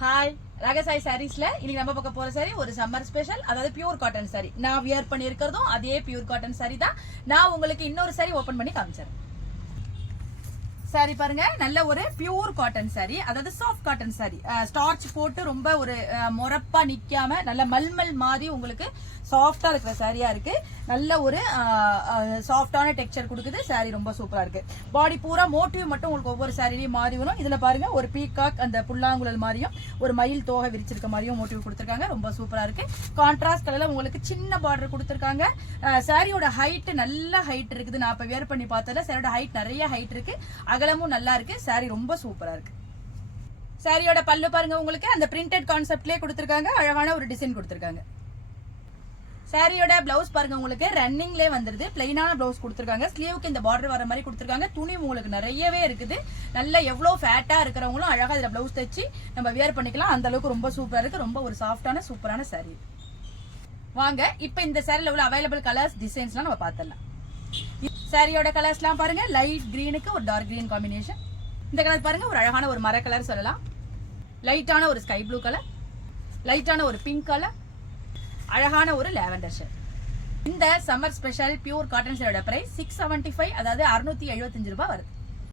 Hi ரகசாய் சாரீஸ்ல இன்னைக்கு நம்ம பார்க்க போற சாரி ஒரு சம்மர் ஸ்பெஷல், அதாவது பியூர் காட்டன் சாரி. நான் வியர் பண்ணி இருக்கிறதும் அதே பியூர் காட்டன் சாரி தான். நான் உங்களுக்கு இன்னொரு சாரி ஓபன் பண்ணி காமிச்சேன். சாரி பாருங்க, நல்ல ஒரு பியூர் காட்டன் சாரி, அதாவது சாஃப்ட் காட்டன் சாரி. ஸ்டார்ச் போட்டு ரொம்ப ஒரு மொரப்பா நிக்காம நல்ல மல்மல் மாதிரி உங்களுக்கு சாஃப்டா இருக்கிற சாரியா இருக்கு. நல்ல ஒரு சாஃப்டான டெக்ஸ்சர் கொடுக்குது. சாரி ரொம்ப சூப்பரா இருக்கு. பாடி பூரா மோட்டிவ் மட்டும் உங்களுக்கு ஒவ்வொரு சாரிலையும் மாறி வரும். இதுல பாருங்க ஒரு பீகாக் அந்த புல்லாங்குழல் மாதிரியும் ஒரு மயில் தோகை விரிச்சிருக்க மாதிரியும் மோட்டிவ் கொடுத்திருக்காங்க. ரொம்ப சூப்பரா இருக்கு. கான்ட்ராஸ்ட் கலர்ல உங்களுக்கு சின்ன பார்டர் கொடுத்திருக்காங்க. சாரியோட ஹைட் நல்ல ஹைட் இருக்குது. நான் இப்ப வேர் பண்ணி பார்த்ததுல சாரியோட ஹைட் நிறைய ஹைட் இருக்கு. அகலமும் நல்லா இருக்கு. சாரி ரொம்ப சூப்பரா இருக்கு. சாரியோட பல்லு பாருங்க, உங்களுக்கு அந்த பிரிண்டட் கான்செப்ட்லயே கொடுத்திருக்காங்க. அழகான ஒரு டிசைன் கொடுத்திருக்காங்க. சாரியோட பிளவுஸ் பாருங்க, உங்களுக்கு ரன்னிங்லேயே வந்துருது. பிளைனான பிளவுஸ் கொடுத்துருக்காங்க. ஸ்லீவுக்கு இந்த பார்டர் வர மாதிரி கொடுத்துருக்காங்க. துணி உங்களுக்கு நிறையவே இருக்குது. நல்ல எவ்வளவு ஃபேட்டா இருக்கிறவங்களும் அழகா இதுல பிளவுஸ் தைச்சு நம்ம வியர் பண்ணிக்கலாம். அந்த அளவுக்கு ரொம்ப சூப்பரா இருக்கு. ரொம்ப ஒரு சாஃப்டான சூப்பரான சாரி. வாங்க இப்ப இந்த சாரில உள்ள அவைலபிள் கலர்ஸ் டிசைன்ஸ்லாம் நம்ம பார்த்தலாம். சாரியோட கலர்ஸ்லாம் பாருங்க, லைட் கிரீனுக்கு ஒரு டார்க் கிரீன் காம்பினேஷன். இந்த கலர் பாருங்க, ஒரு அழகான ஒரு மர கலர் சொல்லலாம். லைட்டான ஒரு ஸ்கை ப்ளூ கலர், லைட்டான ஒரு பிங்க் கலர், அழகான ஒரு லாவெண்டர் ஷேட். இந்த சம்மர் ஸ்பெஷல் பியூர் காட்டன் சாரியோட பிரைஸ் 675, அதாவது 675 ரூபாய் வருது.